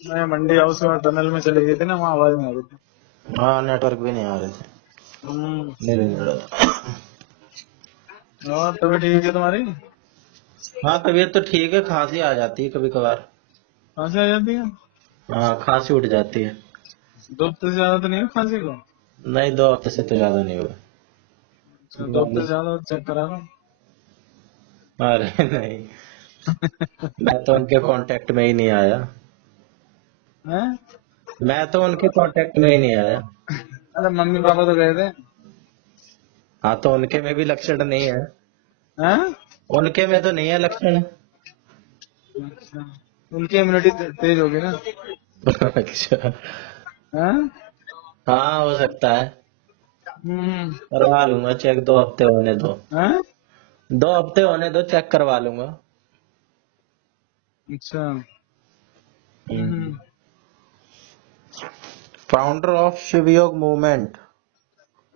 मैं मंडी हाउस में टनल में चली गई थी ना, वहाँ आवाज नहीं आ रही थी। हाँ नेटवर्क भी नहीं आ रहे थे। और तबीयत ठीक है तुम्हारी? हाँ तबीयत तो ठीक है, खांसी आ जाती है कभी कभार। कहाँ से आ जाती है? हाँ खांसी उठ जाती है। 2 हफ्ते से ज्यादा तो नहीं है खांसी को? नहीं 2 हफ्ते से तो ज्यादा नहीं हुआ। अच्छा, 2 हफ्ते से ज्यादा चेक करा लो। अरे नहीं, मैं तो उनके कांटेक्ट में ही नहीं आया। हैं? मैं तो उनके कांटेक्ट में ही नहीं आया। अरे मम्मी पापा तो गए थे। हाँ तो उनके में भी लक्षण नहीं है। हैं? उनके में तो नहीं है लक्षण। अच्छा, उनकी इम्यूनिटी तेज होगी ना। अच्छा। हैं? हाँ हो सकता है। हम्म। करवा लूंगा चेक, 2 हफ्ते होने दो। हैं? 2 हफ्ते होने दो, चेक करवा लूंगा। अच्छा। हम्म। फाउंडर ऑफ शिव योग मूवमेंट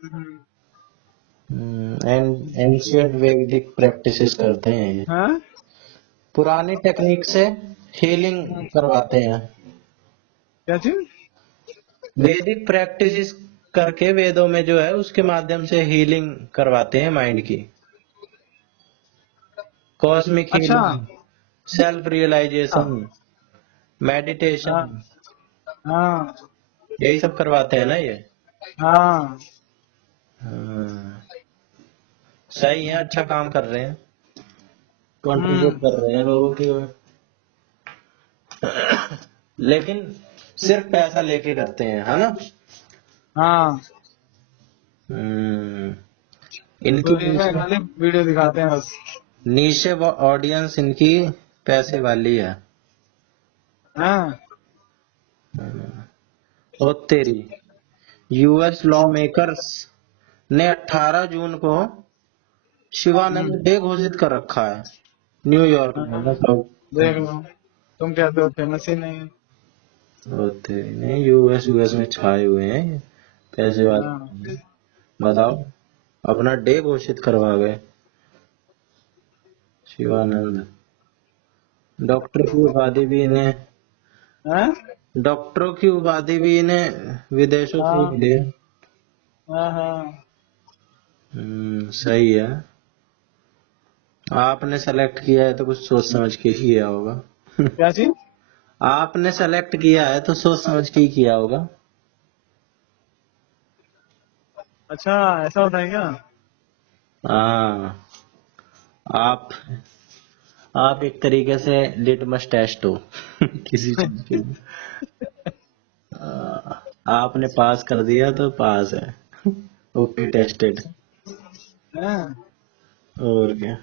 हम्म। एंड एंशियंट वैदिक प्रैक्टिसेस करते हैं ये। हैं? पुरानी टेक्निक से हीलिंग करवाते हैं। क्या चीज? वैदिक प्रैक्टिसेस करके वेदों में जो है उसके माध्यम से हीलिंग करवाते हैं माइंड की। कॉस्मिक अच्छा। हीलिंग, सेल्फ हाँ। रियलाइजेशन, मेडिटेशन, हाँ। हाँ। यही सब करवाते हैं ना ये। हाँ। हाँ, सही है, अच्छा काम कर रहे हैं, कंट्रीब्यूट हम्म। कर रहे हैं लोगों की ओर। लेकिन सिर्फ पैसा लेके करते हैं, है ना। हाँ, हम्म, तो इनकी ये है, खाली वीडियो दिखाते हैं बस। नीचे वो ऑडियंस इनकी पैसे वाली है। हाँ। ओ तेरी, यूएस लॉ मेकर्स ने 18 जून को शिवानंद डे घोषित कर रखा है न्यूयॉर्क में। हाँ, मतलब देख लो, तुम कहते हो फेमस ही नहीं है। ओ तेरी, नहीं यूएस यूएस में छाए हुए हैं ये पैसे हाँ। वाले। बताओ, अपना डे घोषित करवा गए शिवानंद। डॉक्टर की उपाधि भी इन्हें हाँ। डॉक्टरों की उपाधि भी इन्हें विदेशों से ही हाँ। मिली है। हाँ। हाँ। सही है। आपने सेलेक्ट किया है तो कुछ सोच समझ के ही किया होगा। क्या चीज? आपने सेलेक्ट किया है तो सोच समझ के ही किया होगा। अच्छा, ऐसा होता है क्या? हाँ, आप आप एक तरीके से लिटमस टेस्ट हो किसी चीज के लिए। आपने पास कर दिया तो पास है, ओके टेस्टेड। हाँ। और क्या,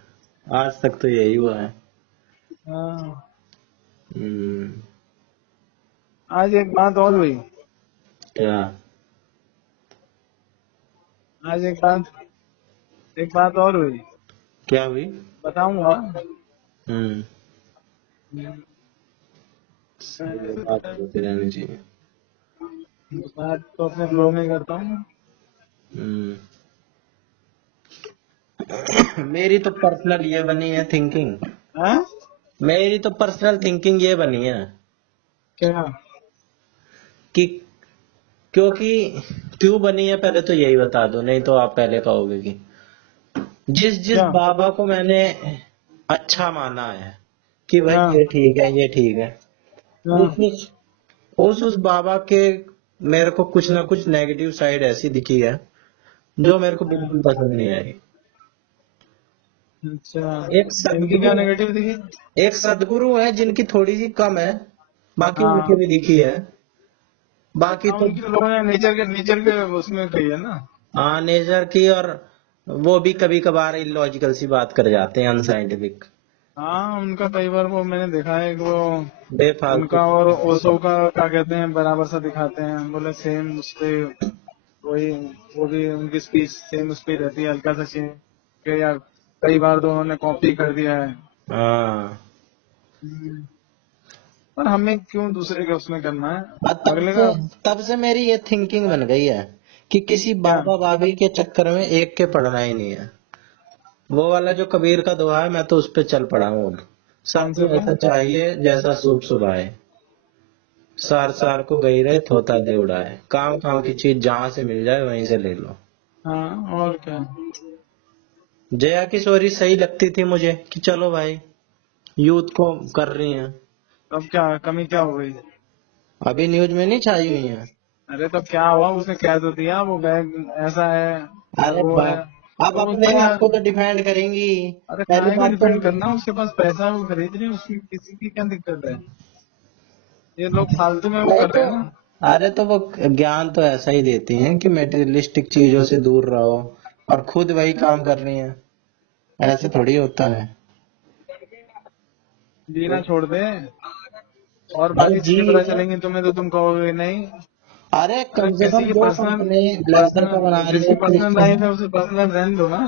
आज तक तो यही हुआ है। हाँ। हम्म, आज एक बात और हुई। क्या आज एक बात और हुई। क्या हुई? बताऊंगा। हम्म, सही है, बात होती रहनी चाहिए। बात तो अपने फ्लो में करता हूँ। हम्म, मेरी तो पर्सनल ये बनी है थिंकिंग। हाँ? मेरी तो पर्सनल थिंकिंग ये बनी है क्या? कि क्योंकि क्यों बनी है पहले तो यही बता दो, नहीं तो आप पहले कहोगे कि जिस जिस क्या? बाबा को मैंने अच्छा माना है कि भाई हाँ। ये ठीक है ये ठीक है, हाँ। उस उस उस बाबा के मेरे को कुछ ना कुछ नेगेटिव साइड ऐसी दिखी है जो मेरे को हाँ। बिल्कुल पसंद नहीं आई। अच्छा, एक इनकी क्या सदगुरु नेगेटिव दिखी? एक सदगुरु है जिनकी थोड़ी सी कम है, बाकी हाँ। उनकी भी दिखी है। बाकी हाँ, तो उनकी तो लोगों ने नेचर के उसमें कही है ना। हाँ नेचर की, और वो भी कभी कभार इलॉजिकल सी बात कर जाते हैं, अनसाइंटिफिक, हाँ, उनका कई बार वो मैंने देखा है कि वो बेफालतू। उनका और ओशो का क्या कहते हैं, बराबर सा दिखाते हैं, बोले सेम उस पे वही, वो भी उनकी स्पीच सेम उस पे रहती है, हल्का सा चेंज के, या कई बार तो उन्होंने कॉपी कर दिया है। हाँ, पर हमें क्यों दूसरे के उसमें करना है? तब अगले से का। तब से मेरी ये थिंकिंग बन गई है कि किसी क्या? बाबा बाबी के चक्कर में एक के पड़ना ही नहीं है। वो वाला जो कबीर का दोहा है, मैं तो उस पे चल पड़ा हूँ अब। कौन से सबको पे? ऐसा चाहिए जैसा शुभ शुभ आए। सार सार को गई रहे थोता दे उड़ाए। काम काम की चीज जहां से मिल जाए वहीं से ले लो। हाँ और क्या। जया किशोरी सही लगती थी मुझे कि चलो भाई यूथ को कर रही हैं। अब क्या कमी क्या हो गई? अभी न्यूज में नहीं छाई हुई है। अरे तो क्या हुआ, उसने कह तो दिया वो बैग ऐसा है या अरे वो है। आप तो अपने उसमें आप को तो डिफेंड करेंगी। अरे पहली काहे को बात तो डिपेंड करना, उसके पास पैसा है, वो खरीद रही है, उसकी किसी की क्या दिक्कत है? ये लोग फालतू में वो नहीं कर तो रहे हैं ना। अरे तो वो ज्ञान तो ऐसा ही देती हैं कि मेटेरियलिस्टिक चीजों से दूर रहो और खुद वही काम कर रही हैं। ऐसे थोड़ी होता है। जीना छोड़ दे, और अरे बाकी जी चीजें पता चलेंगी तुम्हें तो तुम कहोगे नहीं। अरे अरे कम से किसी कम की दो पर्सनल कंपनी ब्लेजर का बना पर्सनल रही जिसकी है। पर्सनल लाइफ है उसे पर्सनल रहने दो ना।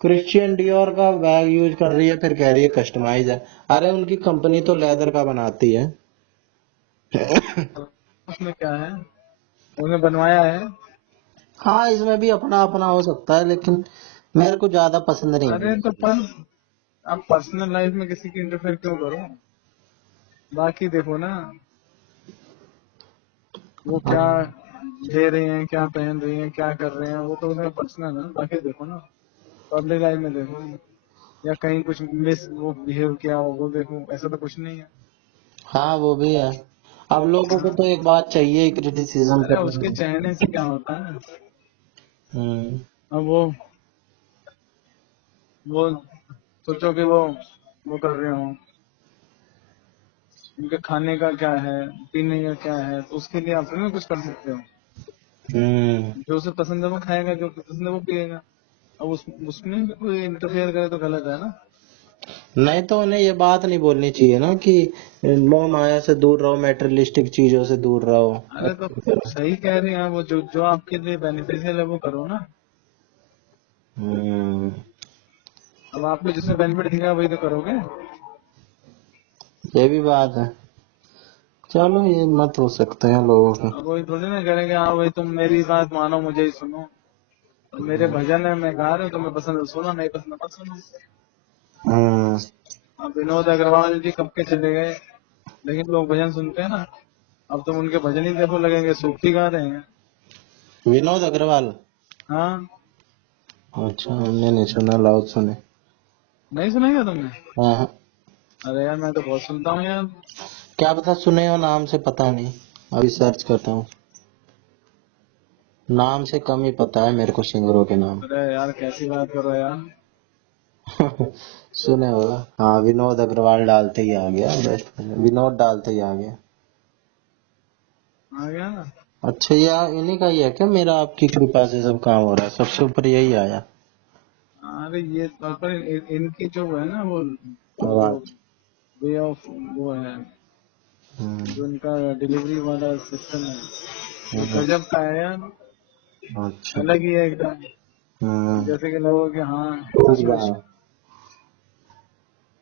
क्रिश्चियन डियोर का बैग यूज कर रही है फिर कह रही है कस्टमाइज है। अरे उनकी कंपनी तो लेदर का बनाती है। उसमें क्या है, उसने बनवाया है। हाँ इसमें भी अपना अपना हो सकता है लेकिन मेरे को ज्यादा पसंद नहीं अरे तो है। पर आप पर्सनल लाइफ में किसी की इंटरफेयर क्यों करो? बाकी देखो ना, वो क्या दे रहे हैं, क्या पहन रही हैं, क्या कर रहे हैं, वो तो उन्हें पर्सनल है। बाकी देखो ना, पब्लिक लाइफ में देखो, या कहीं कुछ मिस वो बिहेव किया हो वो देखो, ऐसा तो कुछ नहीं है। हाँ वो भी है। अब लोगों को तो एक बात चाहिए क्रिटिसिज्म अरे करने उसके में। चहने से क्या होता है? हम्म। अब वो सोचो कि वो कर रहे हो, उनके खाने का क्या है, पीने का क्या है, तो उसके लिए आप नहीं कुछ कर सकते हो। हम्म। जो उसे पसंद है वो खाएगा, जो पसंद है वो पिएगा। अब उसमें भी कोई इंटरफेयर करे तो गलत है ना। नहीं तो उन्हें ये बात नहीं बोलनी चाहिए ना कि मोह माया से दूर रहो मेटेरियलिस्टिक चीजों से दूर रहो। अरे तो सही कह रही हैं वो, जो जो आपके लिए बेनिफिशियल है वो करो ना। हम्म। अब आपको जिसमें बेनिफिट दिखेगा वही तो करोगे। ये भी बात है। चलो ये मत हो सकते हैं लोगों के। अब वही थोड़ी ना करेंगे, हाँ भाई तुम मेरी बात मानो मुझे ही सुनो। अब मेरे भजन है, मैं गा रहा हूँ, तुम्हें पसंद है सुनो, नहीं पसंद है मत सुनो। हम्म। अब विनोद अग्रवाल जी कब के चले गए, लेकिन लोग भजन सुनते हैं ना। अब तुम उनके भजन ही देखो लगेंगे सूफी गा रहे हैं। विनोद अग्रवाल। हाँ, अच्छा हमने नहीं सुना लाओ सुने। नहीं सुनेगा तुमने? हाँ हाँ। अरे यार मैं तो बहुत सुनता हूँ यार। क्या पता सुने हो नाम से पता नहीं। अभी सर्च करता हूँ। नाम से कम ही पता है मेरे को सिंगरों के नाम। अरे यार कैसी बात करो यार। सुने होगा हाँ विनोद अग्रवाल डालते ही आ गया बेस्ट। विनोद डालते ही आ गया। आ गया ना। अच्छा यार इन्हीं का ही है क्या मेरा आपकी कृपा से सब काम हो रहा है सबसे ऊपर यही आया। अरे ये पर इनकी जो है ना वो आवाज। वे ऑफ वो है, हम्म। जो इनका डिलीवरी वाला सिस्टम है, वो हम्म। गजब का है यार। अच्छा। अलग ही है एकदम। हम्म। जैसे कि लोगों के हाँ कुछ कृष्ण गाना।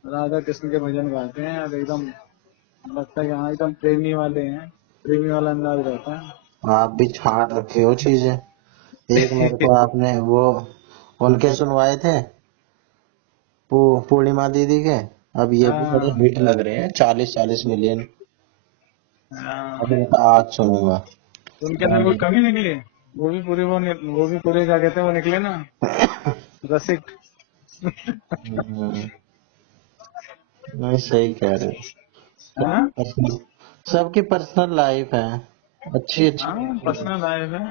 राधा कृष्ण के भजन गाते हैं यार, एकदम लगता है कि हाँ एकदम प्रेमी वाले हैं, प्रेमी वाला अंदाज रहता आप भी छाट रखे हो चीजें। एक मेरे है। को आपने वो उनके सुनवाए थे पूर्णिमा दीदी के। अब ये भी बड़े हाँ हिट लग रहे हैं 40-40 मिलियन। हाँ। अभी तो आज सुनूंगा। तो उनके अंदर कोई कमी निकली, वो भी पूरी वो भी पूरे क्या कहते हैं वो निकले ना, रसिक। हम्म। नहीं सही कह रहे हाँ हो। सबकी पर्सनल लाइफ है अच्छी अच्छी। हाँ पर्सनल लाइफ है।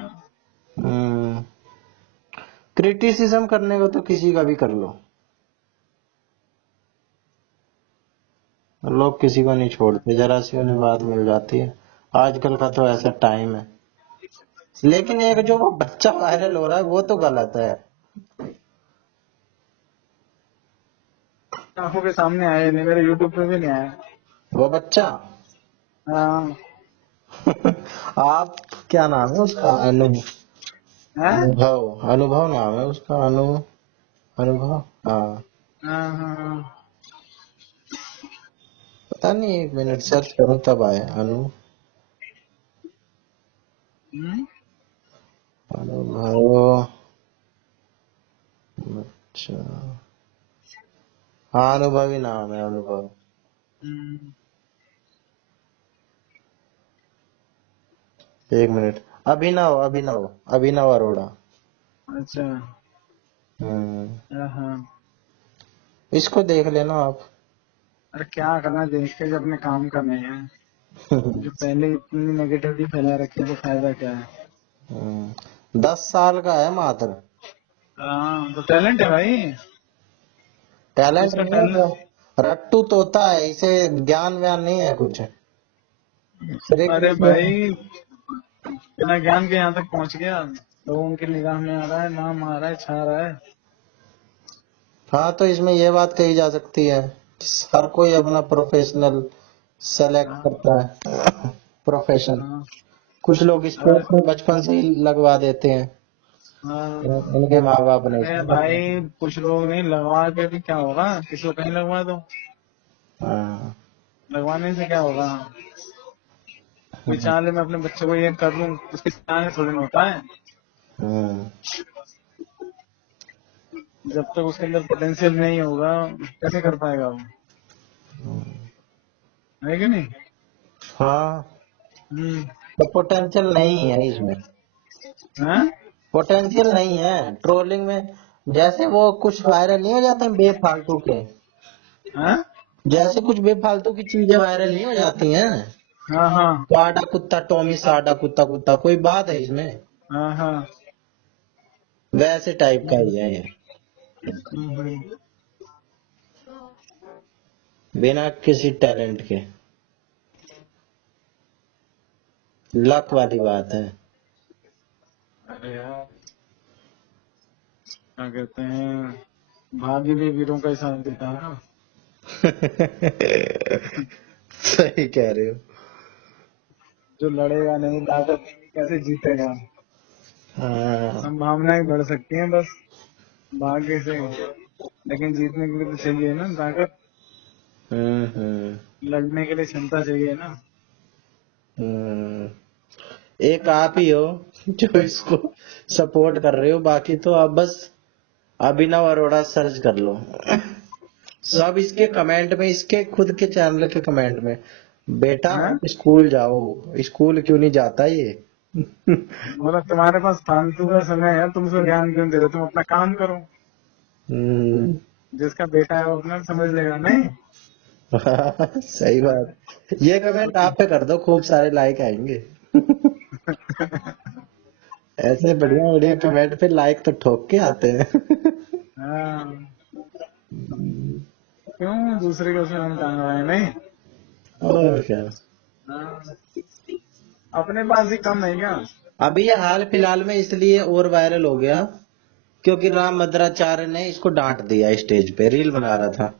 हम्म। क्रिटिसिज्म करने को तो किसी का भी कर लो। लोग किसी को नहीं छोड़ते जरा सी उन्हें बात मिल जाती है। आजकल का तो ऐसा टाइम है। लेकिन एक जो वो बच्चा वायरल हो रहा है वो तो गलत है। आंखों के सामने आए नहीं, मेरे यूट्यूब पे भी नहीं आया। वो बच्चा। हाँ। आप क्या नाम है उसका हैं? अनुभव अनुभव नाम है उसका अनुभव। हाँ। हाँ हाँ हाँ। पता नहीं 1 मिनट सर्च करो तब आए हम्म, अनुभव। अच्छा हाँ अनुभवी नाम है अनुभव। हम्म। एक मिनट। अभिनव अभिनव अभिनव अरोड़ा। अच्छा। हम्म। हाँ। इसको देख लेना आप। अरे क्या करना, देख के जो अपने काम करने हैं। जो पहले इतनी नेगेटिविटी फैला रखी है तो फायदा क्या है। 10 साल का है मात्र। हाँ तो टैलेंट है भाई। टैलेंट जिसका नहीं है टैलेंट। वो, रट्टू तोता है, इसे ज्ञान व्यान नहीं है कुछ। श्री अरे कृष्ण। भाई, बिना ज्ञान के यहाँ तक पहुंच गया। लोगों की निगाह में आ रहा है, नाम आ रहा है, छा रहा है। हाँ तो इसमें ये बात कही जा सकती है, हर कोई अपना प्रोफेशनल सेलेक्ट हाँ। करता है। प्रोफेशन। हाँ। कुछ लोग अरे। स्पोर्ट्स में बचपन से ही लगवा देते हैं, हाँ। उनके माँ बाप नहीं अरे चाहते। भाई, कुछ लोग नहीं लगवा के भी क्या होगा, किसी को कहीं लगवा दो। हाँ। लगवाने से क्या होगा। कोई चाह ले मैं अपने बच्चे को ये कर लूं, उसकी चाह से थोड़ी ना होता है। हम्म। जब तक उसके अंदर पोटेंशियल नहीं होगा, कैसे कर पाएगा वो। है कि नहीं। हाँ हम्म। तो पोटेंशियल नहीं है इसमें, हाँ। पोटेंशियल नहीं है ट्रोलिंग में। जैसे वो कुछ वायरल नहीं हो जाते हैं बेफालतू के, हाँ। जैसे कुछ बेफालतू की चीजें वायरल नहीं हो जाती हैं, हाँ। हाँ। साडा कुत्ता टॉमी साडा कुत्ता कुत्ता, कोई बात है इसमें। हाँ। हाँ। वैसे टाइप का ही है ये, हम्म। बिना किसी टैलेंट के। लक वाली बात है। अरे यार, क्या कहते हैं, भाग्य भी वीरों का ही साथ देता है ना। सही कह रहे हो। जो लड़ेगा नहीं, ताकत कैसे जीतेगा। हाँ। संभावनाएं बढ़ सकती हैं बस भाग्य से, लेकिन जीतने के लिए तो चाहिए ना ताकत। हम्म। लड़ने के लिए क्षमता चाहिए ना। हम्म। एक आप ही हो जो इसको सपोर्ट कर रहे हो, बाकी तो आप बस अभिनव अरोड़ा सर्च कर लो। सब इसके कमेंट में, इसके खुद के चैनल के कमेंट में, बेटा हाँ। आप स्कूल जाओ, स्कूल क्यों नहीं जाता ये। मतलब तुम्हारे पास फालतू का समय है, तुम उसको ज्ञान क्यों दे रहे हो, तुम अपना काम करो। हम्म। जिसका बेटा है वो अपना समझ लेगा नहीं। सही बात। ये कमेंट आप पे कर दो, खूब सारे लाइक आएंगे। ऐसे बढ़िया बढ़िया कमेंट पे लाइक तो ठोक के आते हैं। हाँ। क्यों दूसरे के उसमें हम टांग रहे हैं नहीं। और क्या। हाँ। अपने पास ही कम है क्या। अभी ये हाल फिलहाल में इसलिए और वायरल हो गया क्योंकि राम भद्राचार्य ने इसको डांट दिया, स्टेज पे रील बना रहा था,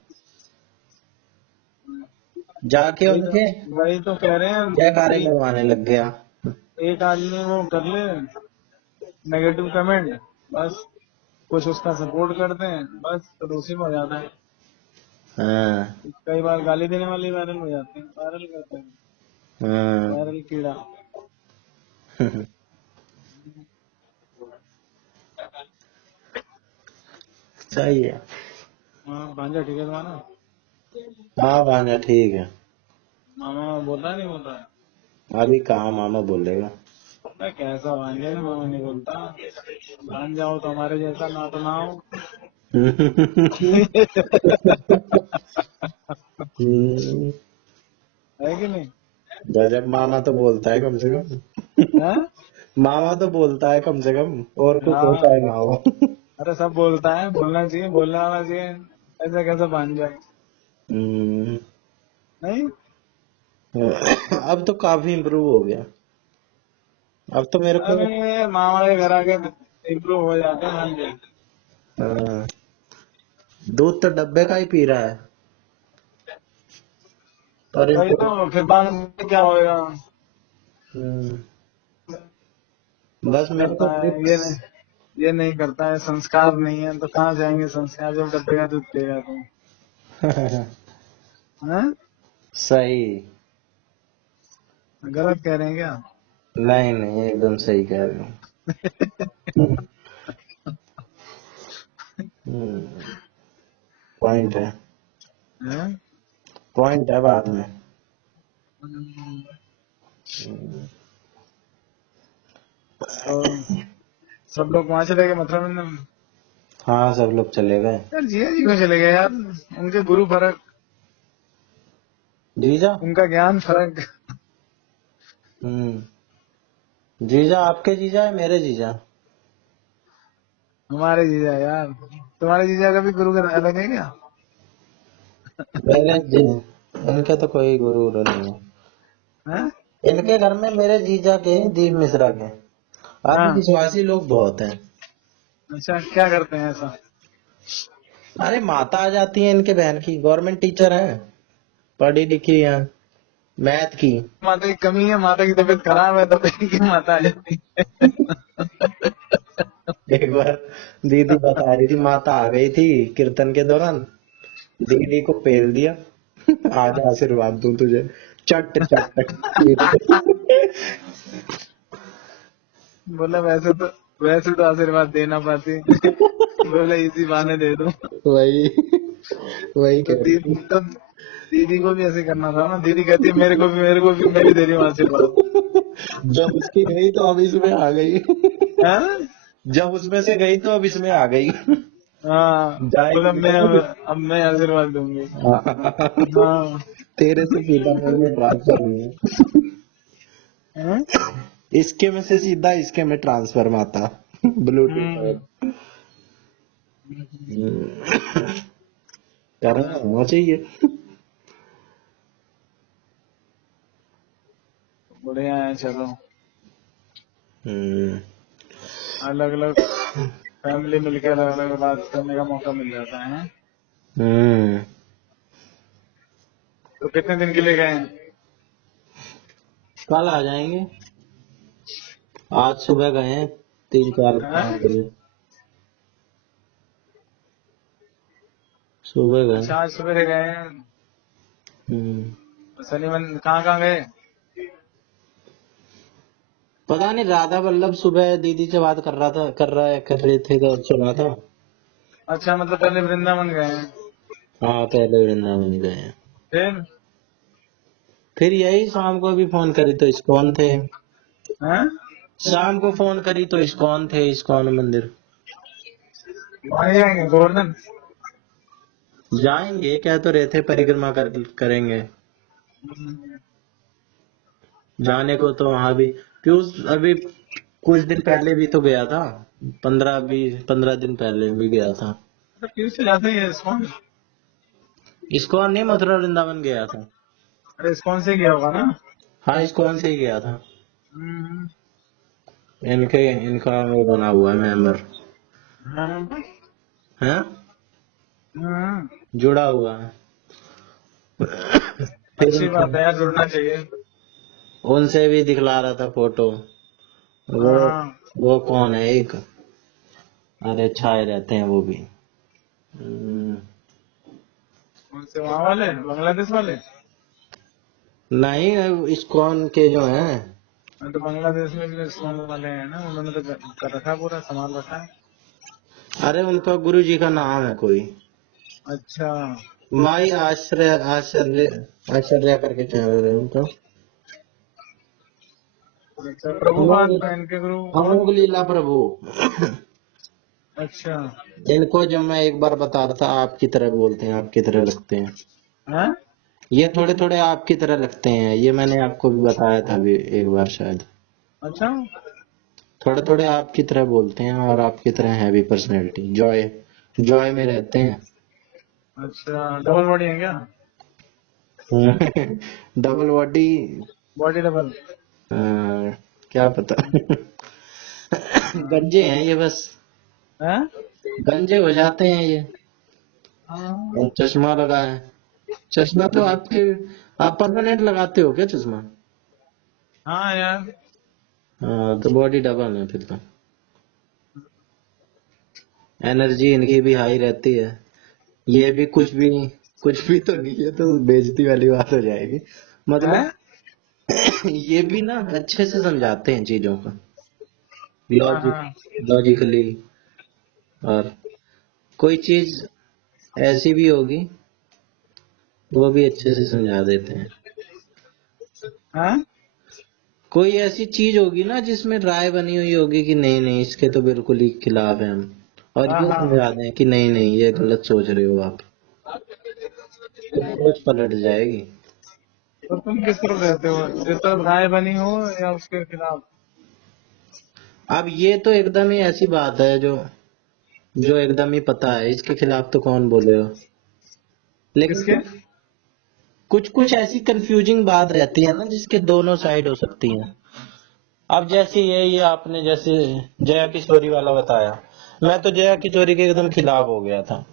जाके वही तो उनके वही तो कह रहे हैं जयकारे कि लगवाने लग गया। एक आदमी वो कर ले नेगेटिव कमेंट, बस कुछ उसका सपोर्ट करते हैं, बस तो उसी में हो जाता है। हाँ। कई बार गाली देने वाले वायरल हो जाते हैं, वायरल करते हैं। हाँ। वायरल कीड़ा। सही है। हाँ भांजा ठीक है तुम्हारा। हाँ भांजा ठीक है। मामा बोलता नहीं बोलता है। अभी कहाँ मामा बोलेगा। अरे कैसा भांजा है, मामा नहीं बोलता। भांजा हो तो हमारे जैसा, ना तो ना हो। है कि नहीं। गजब, मामा तो बोलता है कम से कम। हाँ। मामा तो बोलता है कम से कम, और कुछ हो हाँ। चाहे ना हो। अरे सब बोलता है, बोलना चाहिए, बोलने आना चाहिए। ऐसा कैसा भांजा हम्म। नहीं। अब तो काफी इम्प्रूव हो गया, अब तो मेरे को अरे मामा के घर आके इम्प्रूव हो जाते हैं भांजे। हाँ, दूध तो डब्बे का ही पी रहा है, और वही इम्प्रूव। तो, फिर बाद में क्या होएगा। हम्म। बस मेरे को करता है ट्रिक्स। ये नहीं करता है, संस्कार नहीं है तो कहाँ से आएंगे संस्कार जब डब्बे का दूध पिएगा तो। हाँ? सही। गलत कह रहे हैं क्या। नहीं नहीं, एकदम सही कह रहे हो। पॉइंट है, हैं? पॉइंट है बात में। हम्म। हम्म। तो सब लोग वहां चले गए मथुरा वृंदावन। हाँ सब लोग चले गए। यार जिया जी क्यों चले गए यार? उनके गुरु फर्क, जीजा। उनका ज्ञान फर्क। जीजा आपके जीजा है मेरे जीजा? हमारे जीजा यार, तुम्हारे जीजा का भी गुरु का अलग है क्या? मेरे जी इनके तो कोई गुरु वुरु नहीं है। हैं? इनके घर में मेरे जीजा के दीप मिश्रा के हाँ। अंधविश्वासी लोग बहुत हैं। अच्छा, क्या करते हैं ऐसा? अरे माता आ जाती है इनके बहन की, गवर्नमेंट टीचर है, पढ़ी लिखी है, मैथ की। माता की कमी है, माता की तबीयत खराब है तो की माता आ जाती है। एक बार दीदी बता रही थी, माता आ गई थी कीर्तन के दौरान, दीदी को पेल दिया, आज आशीर्वाद दूं तुझे, चट चट। बोला वैसे तो आशीर्वाद देना पाती। बोला इसी बहाने दे दो। वही वही तो कह रही थी। दीदी को भी ऐसे करना था ना। दीदी कहती है मेरे को भी मैं भी दे रही हूँ आशीर्वाद। जब उसकी गई तो अब इसमें आ गई। हैं? जब उसमें से गई तो अब इसमें आ गई। हाँ। बोला जाएगी मैं तो भी। अब मैं आशीर्वाद दूंगी। हाँ। हाँ। तेरे से सीधा में ट्रांसफर नहीं है, हैं? इसके में से सीधा इसके में ट्रांसफर माता, हम्म। ब्लूटूथ। करना होना चाहिए। बढ़िया है, चलो। हम्म। अलग अलग फैमिली मिलकर अलग अलग बात करने का मौका मिल जाता है। हम्म। तो कितने दिन के लिए गए हैं? कल आ जाएंगे, आज सुबह गए हैं 3 4 5 बजे, सुबह गए। अच्छा, आज सुबह से गए हैं। शनिवार कहाँ गए? पता नहीं, राधा वल्लभ सुबह दीदी से बात कर रहा था, कर रहे थे तो सुना था। अच्छा, मतलब पहले वृंदावन गए हैं। हाँ पहले वृंदावन गए हैं, फिर? फिर यही शाम को भी फोन करी तो इस्कॉन थे, हैं? शाम को फोन करी तो इस्कॉन थे, इस्कॉन मंदिर। वहाँ जाएंगे गोवर्धन? जाएंगे क्या तो रहे थे, परिक्रमा करेंगे। जाने को तो वहां भी पीयूष अभी कुछ दिन पहले भी तो गया था, 15 दिन पहले भी गया था। तो क्यों से जाते हैं इस्कॉन? इस्कॉन नहीं, मथुरा वृंदावन गया था। अरे इस्कॉन से गया होगा ना? हाँ इस्कॉन से ही गया था। हम्म। इनका वो बना हुआ है मेंबर हाँ। है, हाँ। जुड़ा हुआ है। फिर अच्छी बात है यार, जुड़ना चाहिए। उनसे भी दिखला रहा था फोटो। वो हाँ हाँ। वो कौन है एक, अरे छाए रहते हैं वो भी। उनसे वहाँ वाले बांग्लादेश वाले? नहीं इस्कॉन के जो हैं। हाँ, तो बांग्लादेश में भी इस्कॉन वाले हैं ना, उन्होंने तो कर रखा है, पूरा सामान रखा है। अरे उनका गुरु जी का नाम है कोई, अच्छा। माई आश्रय आश्चर्य आश्चर्य करके चैनल है उनका। अच्छा, प्रभुपाद इनके गुरु कौन? अमोघ लीला प्रभु। अच्छा। इनको जब मैं एक बार बता रहा था, आपकी तरह बोलते हैं, आपकी तरह लगते हैं, हैं? ये थोड़े थोड़े आपकी तरह लगते हैं, ये मैंने आपको भी बताया था अभी एक बार शायद। अच्छा। थोड़े थोड़े आपकी तरह बोलते हैं और आपकी तरह है भी पर्सनैलिटी, जॉय जॉय में रहते हैं। अच्छा, डबल बॉडी है क्या? Double body, body double? क्या पता। गंजे हैं ये बस, हैं? गंजे हो जाते हैं ये। हाँ। और चश्मा लगा है, चश्मा तो आपके, आप परमानेंट लगाते हो क्या चश्मा? हाँ यार। हाँ तो बॉडी डबल है फिर तो, एनर्जी इनकी भी हाई रहती है। ये भी कुछ भी तो नहीं है, तो बेइज्जती वाली बात हो जाएगी हैं? मतलब। ये भी ना अच्छे से समझाते हैं चीजों को, हाँ लॉजिक हाँ। लॉजिकली, और कोई चीज ऐसी भी होगी वो भी अच्छे से समझा देते हैं। हैं? कोई ऐसी चीज होगी ना जिसमें राय बनी हुई होगी कि नहीं नहीं इसके तो बिल्कुल ही खिलाफ है हम, और हाँ ये हाँ। समझा दें कि नहीं नहीं ये गलत सोच रहे हो आप, तो सोच पलट जाएगी। तो तुम किस तरफ रहते हो, जिस तरफ राय बनी हो या उसके खिलाफ? अब ये तो एकदम ही ऐसी बात है जो जो एकदम ही पता है, इसके खिलाफ तो कौन बोलेगा। लेकिन किसके? कुछ कुछ ऐसी कंफ्यूजिंग बात रहती है ना जिसके दोनों साइड हो सकती हैं। अब जैसे ये आपने जैसे जया किशोरी वाला बताया, मैं तो जया किशोरी के एकदम खिलाफ हो गया था,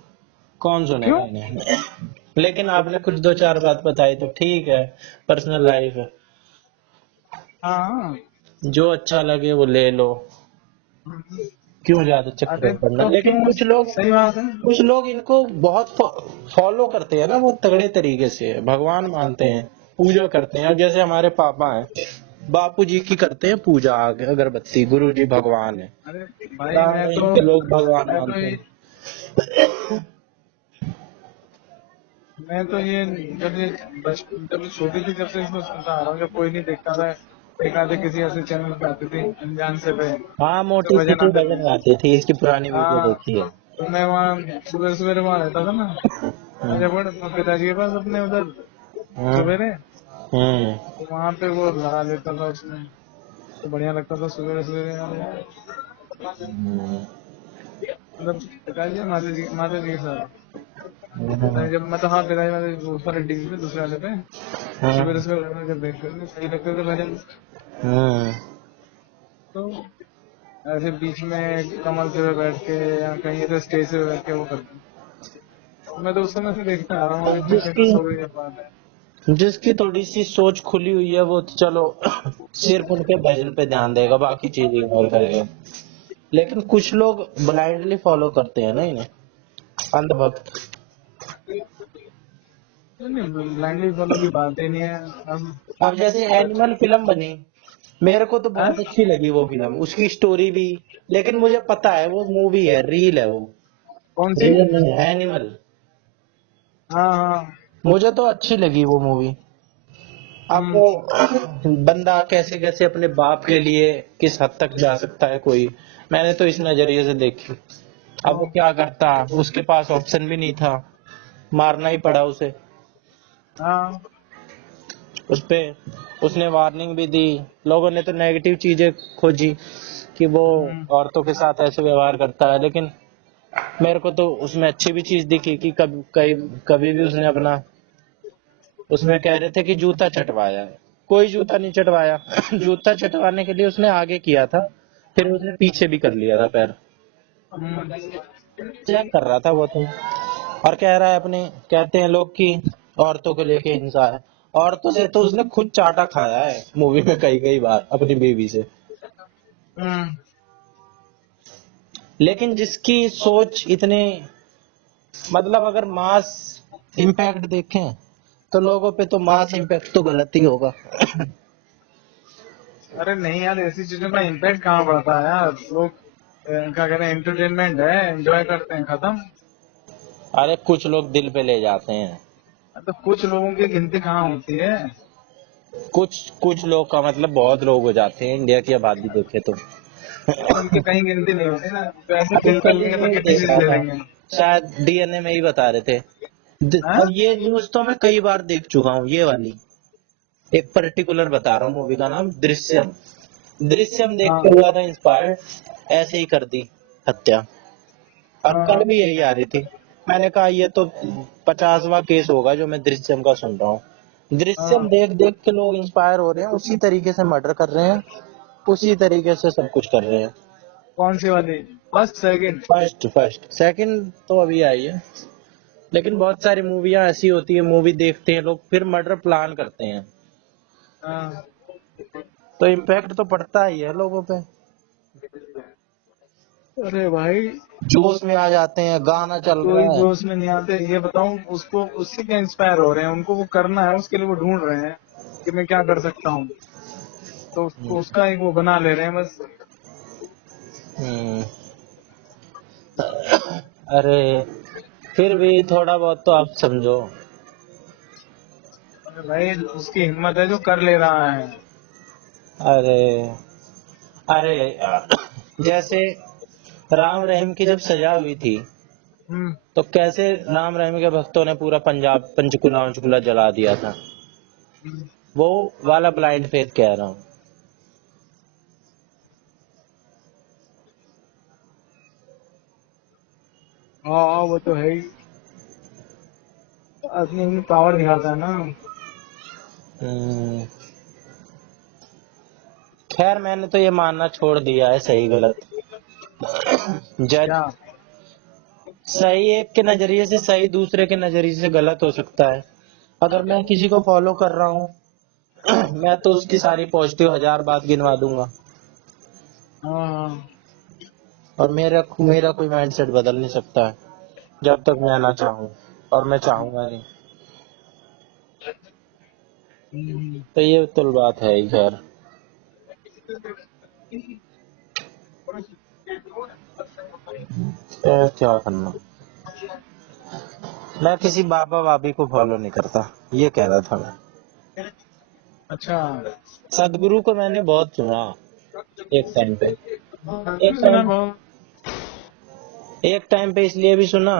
कौन क्यों? सुनेगा इन्हें। लेकिन आपने कुछ दो चार बात बताई तो ठीक है, पर्सनल लाइफ है, हाँ। जो अच्छा लगे वो ले लो, क्यों ज्यादा चक्कर अरे में पड़ना। तो लेकिन क्यों, सही बात है। कुछ लोग इनको बहुत फॉलो करते हैं ना, बहुत तगड़े तरीके से भगवान मानते हैं, पूजा करते हैं। अब जैसे हमारे पापा हैं, बापू जी की करते हैं पूजा, अगरबत्ती, गुरु जी भगवान है, अरे भाई रामायण के लोग भगवान मानते हैं। मैं तो ये जब ये जब ये छोटी थी जब से इसको सुनता आ रहा हूँ, जब कोई नहीं देखता था, एक आधे किसी ऐसे चैनल पे आती थी अनजान से पे, हाँ, तो मोटी भजन सीटी आते थे। भजन गाती थी, इसकी पुरानी वीडियो हाँ, देखी है। तो मैं वहाँ सुबह सवेरे वहाँ रहता था ना, हम्म अजयगढ़, अपने पिताजी के पास अपने उधर हम्म सवेरे। हम्म तो वहाँ पे वो लगा लेता था उसमें, तो बढ़िया लगता था सवेरे सवेरे। हम्म मतलब पिताजी माता जी के साथ। हम्म जब मतलब, हाँ पिताजी माता जी ऊपर टीवी पे दूसरे वाले पे, तो सवेरे सवेरे लगा कर देखते थे, सही लगते थे भजन। हम्म तो ऐसे बीच में कमल पे बैठ के या कहीं ऐसे स्टेज पे बैठ के वो करते हैं। तो मैं तो उस समय से देखता आ रहा हूँ, अभी तक जिसकी कैसे सो गई है बात है। जिसकी थोड़ी सी सोच खुली हुई है वो तो चलो सिर्फ उनके भजन पे ध्यान देगा, बाकी चीज इग्नोर करेगा। लेकिन कुछ लोग ब्लाइंडली फॉलो करते हैं ना इन्हें, अंधभक्त। नहीं, ब्लाइंडली फॉलो की बात ही नहीं है। हम अब जैसे एनिमल फिल्म बनी, मेरे को तो हाँ? बहुत अच्छी लगी वो फिल्म, उसकी स्टोरी भी। लेकिन मुझे पता है वो मूवी है, रील है वो, कौन सी? रियल नहीं है, एनिमल। हाँ हाँ। मुझे तो अच्छी लगी वो मूवी। अब हम्म। वो बंदा कैसे कैसे अपने बाप के लिए किस हद तक जा सकता है कोई, मैंने तो इस नजरिए से देखी। अब वो क्या करता, उसके पास ऑप्शन भी नहीं था, मारना ही पड़ा उसे। हाँ। उस पे उसने वार्निंग भी दी, लोगों ने तो नेगेटिव चीजें खोजी कि वो हम्म। औरतों के साथ ऐसे व्यवहार करता है, लेकिन मेरे को तो उसमें अच्छी भी चीज दिखी कि कभी भी उसने अपना, उसमें कह रहे थे कि जूता चटवाया है, कोई जूता नहीं चटवाया जूता चटवाने के लिए उसने आगे किया था, फिर उसने पीछे भी कर लिया था पैर, हम्म। चेक कर रहा था वो तो। और कह रहा है अपने, कहते हैं लोग कि औरतों को लेके हिंसा है, औरतों से तो उसने खुद चाटा खाया है मूवी में कई कई बार अपनी बीवी से। हम्म। लेकिन जिसकी सोच इतने, मतलब अगर मास इम्पैक्ट देखें तो लोगों पे तो मास इम्पैक्ट तो गलत ही होगा अरे नहीं यार, ऐसी चीजों का इम्पैक्ट कहाँ पड़ता है यार, लोग क्या कहते हैं, एंटरटेनमेंट है, एंजॉय करते हैं, खत्म। अरे कुछ लोग दिल पे ले जाते हैं, तो कुछ लोगों की गिनती कहाँ होती है? कुछ कुछ लोग का मतलब बहुत लोग हो जाते हैं, इंडिया की आबादी देखे तो। उनकी कहीं गिनती नहीं होती ना, तो ऐसे दिल उनका पे ये लेंगे तो न्यूज कितनी देख चीज रहा ले था, लेंगे। शायद डीएनए में ही बता रहे थे। हाँ? और ये न्यूज तो मैं कई बार देख चुका हूँ, ये वाली एक पर्टिकुलर बता रहा हूँ, मूवी का नाम दृश्यम। दृश्यम देख हाँ। के हुआ था इंस्पायर्ड, ऐसे ही कर दी हत्या। और कल हाँ। भी यही आ रही थी, मैंने कहा ये तो 50वां केस होगा जो मैं दृश्यम का सुन रहा हूँ। दृश्यम हाँ। देख देख के लोग इंस्पायर हो रहे हैं, उसी तरीके से मर्डर कर रहे हैं, उसी तरीके से सब कुछ कर रहे हैं। कौन सी वाली? First, second? First first second तो अभी आई है, लेकिन बहुत सारी मूवियां ऐसी होती है, मूवी देखते हैं लोग फिर मर्डर प्लान करते हैं, हाँ। तो इम्पैक्ट तो पड़ता ही है लोगों पे, अरे भाई, जोश में आ जाते हैं, गाना चल कोई रहा है। जोश में नहीं आते, ये बताऊं उसको, उससे क्या इंस्पायर हो रहे हैं, उनको वो करना है, उसके लिए वो ढूंढ रहे हैं कि मैं क्या कर सकता हूँ, तो उसका एक वो बना ले रहे हैं बस। हम्म, अरे फिर भी थोड़ा बहुत तो आप समझो। अरे भाई, उसकी हिम्मत है जो कर ले रहा है। अरे अरे यार, जैसे राम रहीम की जब सजा हुई थी, हम्म। तो कैसे राम रहीम के भक्तों ने पूरा पंजाब पंचकुला वंचकुला जला दिया था। हम्म। वो वाला ब्लाइंड फेथ कह रहा हूँ। हाँ वो तो है ही, अपनी अपनी पावर दिखाता है ना। हम्म, खैर मैंने तो ये मानना छोड़ दिया है सही गलत। जज क्या? सही एक के नजरिए से सही, दूसरे के नजरिए से गलत हो सकता है। अगर मैं किसी को फॉलो कर रहा हूँ मैं तो उसकी सारी पॉजिटिव 1000 बात गिनवा दूंगा, हाँ हाँ। और मेरा मेरा कोई माइंडसेट बदल नहीं सकता है जब तक मैं ना चाहूँ, और मैं चाहूंगा नहीं। हम्म। तो ये तो बात है ही। खैर तो क्या करना। मैं किसी बाबा बाबी को फॉलो नहीं करता, ये कह रहा था मैं। अच्छा। सदगुरु को मैंने बहुत सुना एक टाइम पे। मैंने एक सुना टाइम बहुत। एक टाइम पे इसलिए भी सुना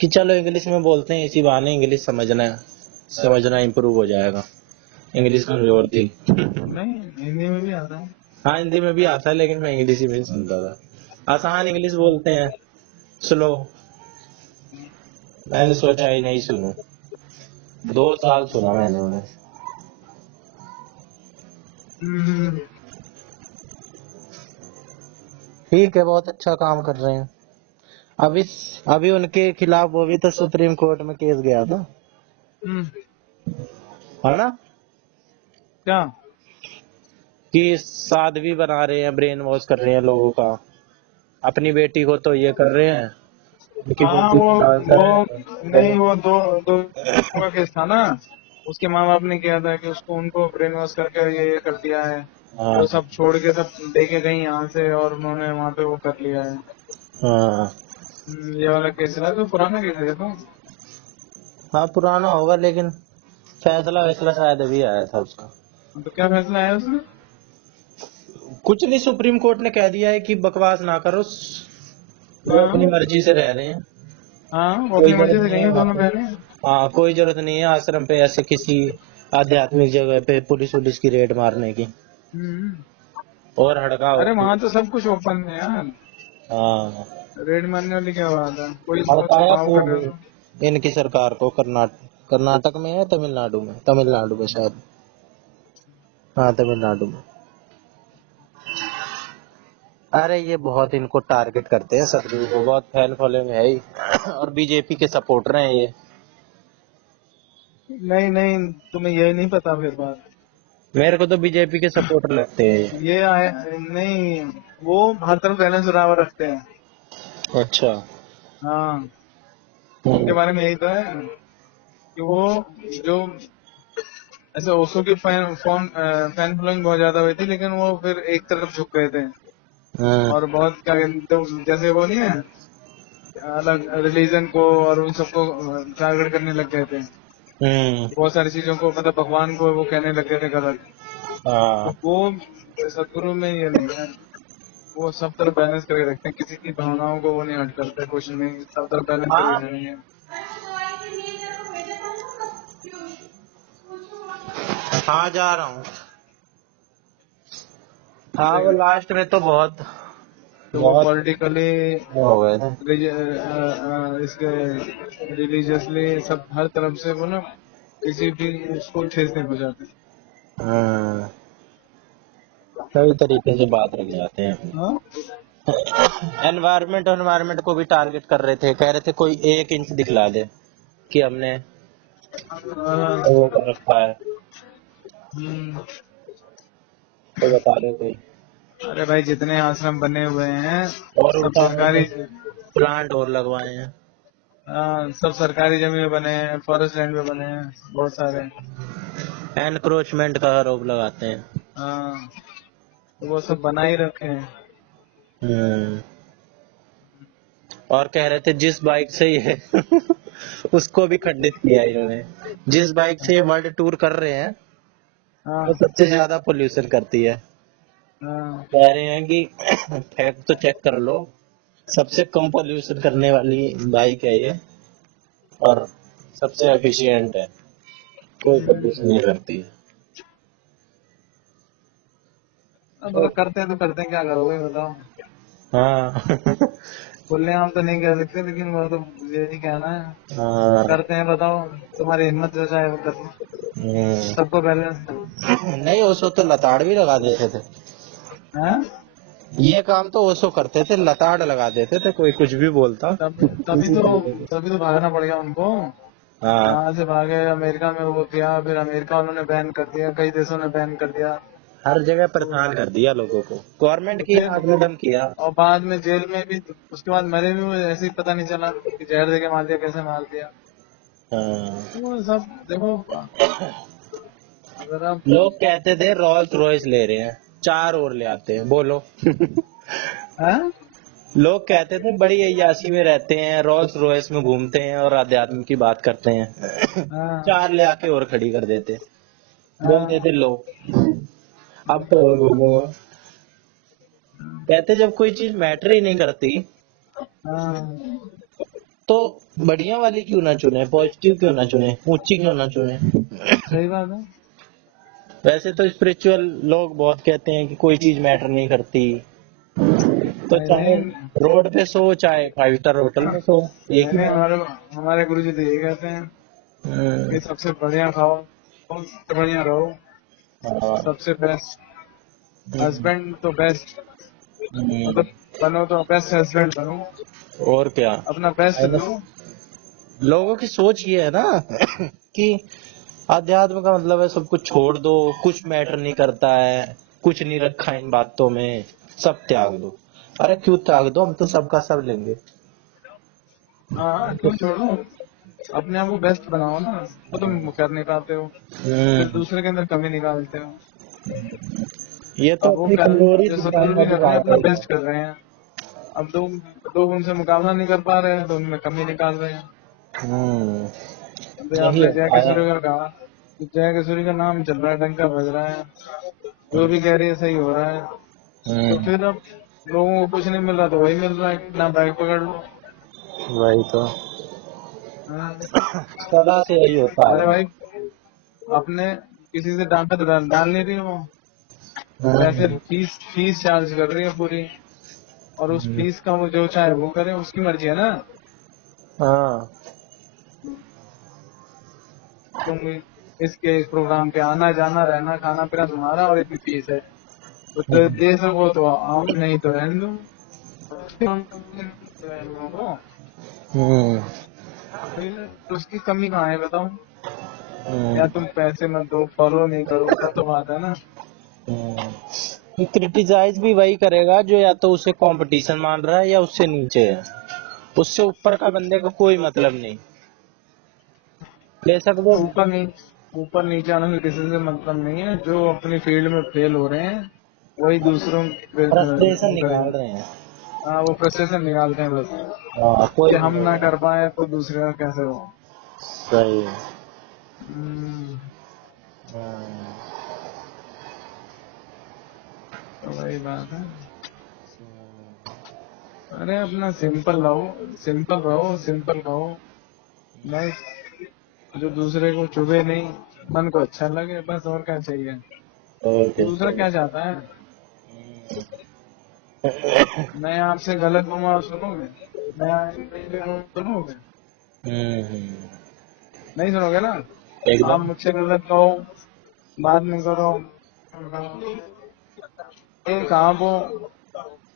कि चलो इंग्लिश में बोलते हैं, इसी बहाने इंग्लिश समझना इम्प्रूव हो जाएगा। इंग्लिश कमजोर थी। नहीं, हिंदी में भी आता है। हाँ हिंदी में भी आता है, लेकिन मैं इंग्लिश ही में सुनता था। आसान इंग्लिश बोलते हैं, स्लो। मैंने सोचा ही नहीं सुनूं, 2 साल सुना मैंने उन्हें। हम्म। ठीक है, बहुत अच्छा काम कर रहे हैं। अभी अभी उनके खिलाफ वो भी तो सुप्रीम कोर्ट में केस गया था, हम्म। है ना, क्या? कि साध्वी बना रहे हैं, ब्रेन वॉश कर रहे हैं लोगों का। अपनी बेटी को तो ये कर रहे हैं, उनकी हाँ बेटी को वो डांसर नहीं, है। वो दो दो का केस था ना। उसके माँ बाप ने किया था कि उसको उनको ब्रेन वॉश करके ये कर दिया है। हाँ वो सब छोड़ के सब लेके गई यहाँ से, और उन्होंने वहाँ पे वो कर लिया है। हाँ ये वाला केस है तो पुराना केस है तो। हाँ, पुराना होगा लेकिन फैसला वैसला शायद अभी आया था उसका। तो क्या फैसला आया उसमें? कुछ नहीं, सुप्रीम कोर्ट ने कह दिया है कि बकवास ना करो, वो अपनी हाँ मर्जी से रह रहे हैं। हाँ, वो कोई अपनी मर्जी जरूरत से नहीं गई है है वहाँ दोनों पे। बहनें। हाँ कोई जरूरत नहीं है आश्रम पे ऐसे किसी आध्यात्मिक जगह पे पुलिस वुलिस की रेड मारने की, हम्म। और हड़का अरे होगी। वहाँ तो सब कुछ ओपन है यार। हाँ, रेड मारने वाली क्या बात है, कोई इसको हड़काया छुपाव कर खूब रहे हो तो। इनकी सरकार को। कर्नाटक में है, तमिलनाडु में शायद। हाँ तमिलनाडु में। अरे ये बहुत इनको टारगेट करते हैं, सदगुरु को बहुत फैन फॉलोइंग है ही और बीजेपी के सपोर्टर हैं ये। नहीं नहीं, तुम्हें ये नहीं पता फिर बात। मेरे को तो बीजेपी के सपोर्टर लगते हैं ये। ये आए नहीं, वो हर तरफ बैलेंस बराबर रखते हैं। अच्छा। हाँ, उनके हम्म। बारे में यही तो है कि वो जो ऐसे ओशो की फैन फॉलोइंग बहुत ज्यादा हुई थी, लेकिन वो फिर एक तरफ झुक गए थे। हम्म। और बहुत क्या कहते तो जैसे वो नहीं है, अलग रिलीजन को और उन सबको टारगेट करने लग गए थे। हम्म। बहुत सारी चीजों को, मतलब भगवान को वो कहने लग गए थे गलत। तो हाँ वो सदगुरु में ये नहीं है। वो सब तरफ बैलेंस करके रखते हैं, किसी की भावनाओं को वो नहीं हट करते, कुछ नहीं, सब तरफ बैलेंस करके हाँ रहेंगे। हाँ, जा रहा हूँ। हाँ वो ठीक है। लास्ट में तो बहुत तो वो बहुत पॉलिटिकली, वो हो गए थे। इसके रिलीजियसली सब हर तरफ से वो ना किसी भी उसको ठेस नहीं पहुंचाते। हम्म, कई तरीके से बात रख जाते हैं। हाँ एनवायरमेंट को भी टारगेट कर रहे थे, कह रहे थे कोई 1 इंच दिखला दे कि हमने हाँ, वो कर रखा है, हम्म। तो बता रहे थे। अरे भाई, जितने आश्रम बने हुए हैं और सब उल्टा सरकारी। उन्होंने प्लांट और लगवाए हैं। हाँ, सब सरकारी जमीन पे बने हैं, फॉरेस्ट लैंड पे बने हैं बहुत सारे। एनक्रोचमेंट का आरोप लगाते हैं। हाँ, तो वो सब बना ही रखे हैं। हम्म, और कह रहे थे जिस बाइक से ये उसको भी खंडित किया इन्होंने। जिस बाइक से ये वर्ल्ड टूर कर रहे हैं हाँ वो सबसे ज्यादा पोल्यूशन करती है। हाँ। कह रहे हैं कि फैक्ट तो चेक कर लो, सबसे कम पोल्यूशन करने वाली बाइक है ये, और सबसे एफिशिएंट है, कोई पोल्यूशन नहीं करती है। अब अगर करते हैं तो करते हैं, क्या करोगे बताओ। हाँ। खुले हम तो नहीं कह सकते, लेकिन वो तो ये नहीं कहना है। हाँ। करते हैं, बताओ। तुम्हारी हिम्मत जो चाहे वो कर लो। सबको बैलेंस नहीं, ओसो तो लताड़ भी लगा देते थे। है। ये काम तो ओसो करते थे, लताड़ लगा देते थे, कोई कुछ भी बोलता। तब तभी तो भागना पड़ गया उनको। हाँ, वहां से भागे, अमेरिका में वो किया, फिर अमेरिका उन्होंने बैन कर दिया, कई देशों ने बैन कर दिया। हर जगह परेशान कर दिया लोगों को, गवर्नमेंट तो किया, फिर आदमी दम किया। और बाद में जेल में भी, उसके बाद मरे भी, वो ऐसे ही पता नहीं चला कि जहर देके मार दिया, कैसे मार दिया। हाँ। वो सब देखो, अगर आप लोग कहते थे रोल्स रॉयस ले रहे हैं, चार और ले आते हैं, बोलो। हैं? लोग कहते थे बड़ी अय्याशी में रहते हैं, रोल्स रॉयस में घूमते हैं और अध्यात्म की बात करते हैं। हाँ चार ले आके और खड़ी कर देते, बोलते थे हाँ लोग। अब तो और बोलो, कहते जब कोई चीज मैटर ही नहीं करती, हाँ। तो बढ़िया वाली क्यों ना चुने, पॉजिटिव क्यों ना चुने, ऊंची क्यों ना चुने। सही बात है। वैसे तो स्पिरिचुअल लोग बहुत कहते हैं कि कोई चीज मैटर नहीं करती, तो नहीं चाहे नहीं रोड पे सो चाहे 5 स्टार होटल में सो, एक नहीं ही नहीं, बात। हमारे हमारे गुरुजी तो यही कहते हैं हम्म, कि सबसे बढ़िया खाओ, सबसे बढ़िया रहो, हाँ, सबसे बेस्ट हम्म, हस्बैंड तो बेस्ट, हम्म, मतलब बनो तो बेस्ट हस्बैंड बनो, और क्या। अपना बेस्ट दो। लोगों की सोच ये है ना कि अध्यात्म का मतलब है सब कुछ छोड़ दो, कुछ मैटर नहीं करता है, कुछ नहीं रखा इन बातों में, सब त्याग दो। अरे क्यों त्याग दो, हम तो सबका सब लेंगे। हाँ, क्यों छोड़ो, अपने आप को बेस्ट बनाओ ना। वो तुम कर नहीं पाते हो, फिर दूसरे के अंदर कमी निकालते हो। ये तो अब वो अपनी कर, कमजोरी जो सतगुरु दिखाना भी कर रहे हैं, अपना दिखाते बेस्ट कर रहे हैं। अब लोग उनसे मुकाबला नहीं कर पा रहे हैं, तो उनमें कमी निकाल रहे हैं। हैं। अभी यही आपने जय होता है। किशोरी का कहा, कि जय किशोरी का नाम चल रहा है, डंका बज रहा है, जो भी कह रही है सही हो रहा है। तो हम्म, फिर अब लोगों को कुछ नहीं मिल रहा, तो वही मिल रहा है कि ना बाइक पकड़ लो। वही तो हाँ। सदा से यही होता अरे है। भाई, अपने किसी से डांटा तो डाल नहीं रही हो, पैसे हम्म, फीस फीस चार्ज कर रही है पूरी, और उस फीस का वो जो चाहे वो करे, उसकी मर्जी है ना। हाँ, तुम इसके इस प्रोग्राम पे आना जाना रहना खाना पीना तुम्हारा, और इतनी फीस है, तो दे सको तो आओ, नहीं तो रहने दो। हम्म, तो उसकी कमी कहाँ है बताओ। या हम्म, तुम पैसे मत दो, फॉलो नहीं करो, तब तो बात है ना। क्रिटिसाइज भी वही करेगा जो या तो उसे कंपटीशन मान रहा है या उससे नीचे है, उससे ऊपर का बंदे को कोई मतलब नहीं। बेशक वो ऊपर नीचे आने से किसी से मतलब नहीं है, जो अपनी फील्ड में फेल हो रहे हैं वही दूसरों फ्रस्ट्रेशन निकाल रहे हैं। हाँ, वो फ्रस्ट्रेशन निकालते हैं बस, हाँ, कि कोई हम नहीं। ना कर पाए तो दूसरे का कैसे हो। सही है। हम्म, तो वही बात है। अरे अपना सिंपल रहो, सिंपल रहो, सिंपल रहो, बस। जो दूसरे को चुभे नहीं, मन को अच्छा लगे, बस, और क्या चाहिए। और दूसरा क्या। क्या चाहता है। मैं आपसे गलत बोलूंगा सुनोगे, मैं सुनोगे, नहीं सुनोगे ना। आप एकदम। मुझसे गलत कहो, बात नहीं करो, एक आप हो,